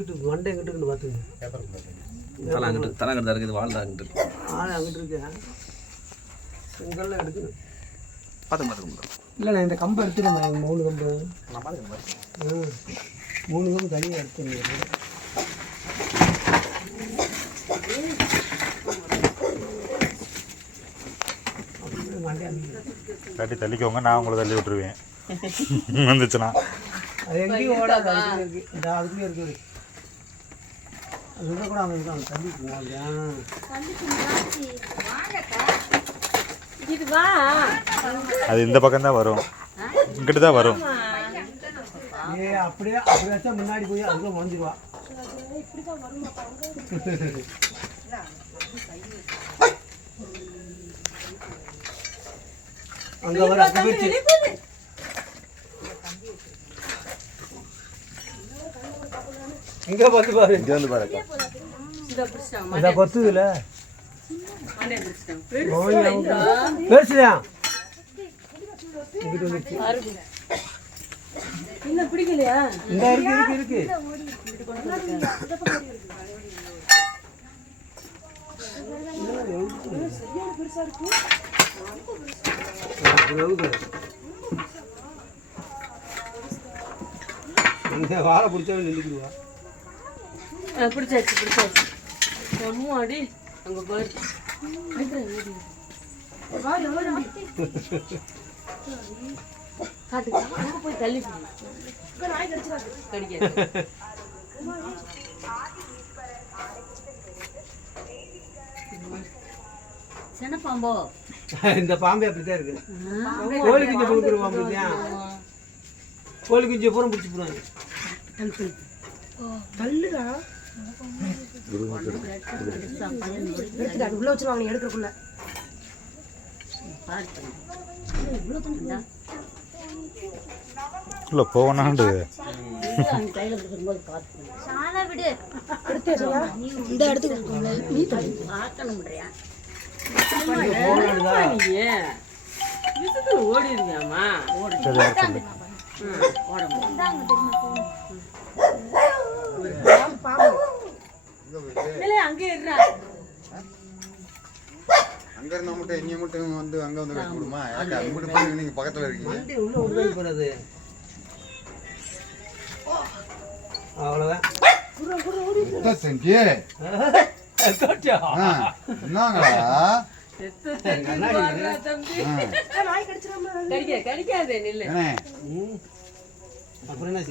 இங்கிட்டு மண்டை எங்கிட்டு இருக்குன்னு பார்த்துங்க. தலை அங்கிட்டு தலை அங்கிட்டு இருக்குது, வாழ் தான் அங்கிட்டு இருக்கு. ஆள் அங்கிட்டு இருக்கேன். செங்கல்லாம் எடுக்கணும். பார்த்துங்க. இல்லை நான் இந்த கம்பை எடுத்துருந்தேன், 3 கம்பு. 3 கம்பு தனியாக எடுத்துருந்தேன். தட்டி தள்ளிக்கோங்க, நான் உங்களை தள்ளி விட்டுருவேன் வந்துச்சுன்னா. அது எங்கேயும் ஓடாது, அதுக்குள்ளே இருக்குது. இந்த அதுக்குள்ளே இருக்குது. அது விடக்கூட அவங்க இருக்காங்க, தள்ளிக்குங்க. அது இந்த பக்கம் தான் வரும், இங்கிட்டு தான் வரும். அப்படியே அப்படி வச்சா முன்னாடி போய் அதுக்குள்ள முளைஞ்சிருவா. அங்க வர இங்க பார்த்து பாரு, இங்கே வந்து பாரு. இதை பத்துதுல பேசுறியா இங்கிட்டு வந்துச்சு. பிடிக்கலையா? இந்த இருக்கு வாழை பிடிச்சாலும் நின்றுக்குவா. பிடிச்சாச்சு அடி அங்க போய் தள்ளி கடிக்காது. சின்ன பாம்போ இந்த பாம்பே அப்படித்தான் இருக்கு. கோழி குஞ்சு கொடுக்குற பாம்பு இல்லையா? கோழி குஞ்சு பூரம் பிடிச்சி போடுவாங்க. உள்ள வச்சிருவாங்க எடுக்கிறக்குள்ள. இல்லை போகணாண்டு இந்த இடத்துக்கு ஓடிடுவியாமா? அங்கே அங்க இருந்தா மட்டும் என்னைய மட்டும் வந்து அங்க வந்து கட்டி விடுமா? யாருக்கு அது மட்டும் பண்ணி நீங்க பக்கத்துல இருக்கீங்க. உள்ள உள்ள போறது அவ்வளவுதான். செஞ்சு என்னங்களா கடிக்காது. அப்புறம் என்ன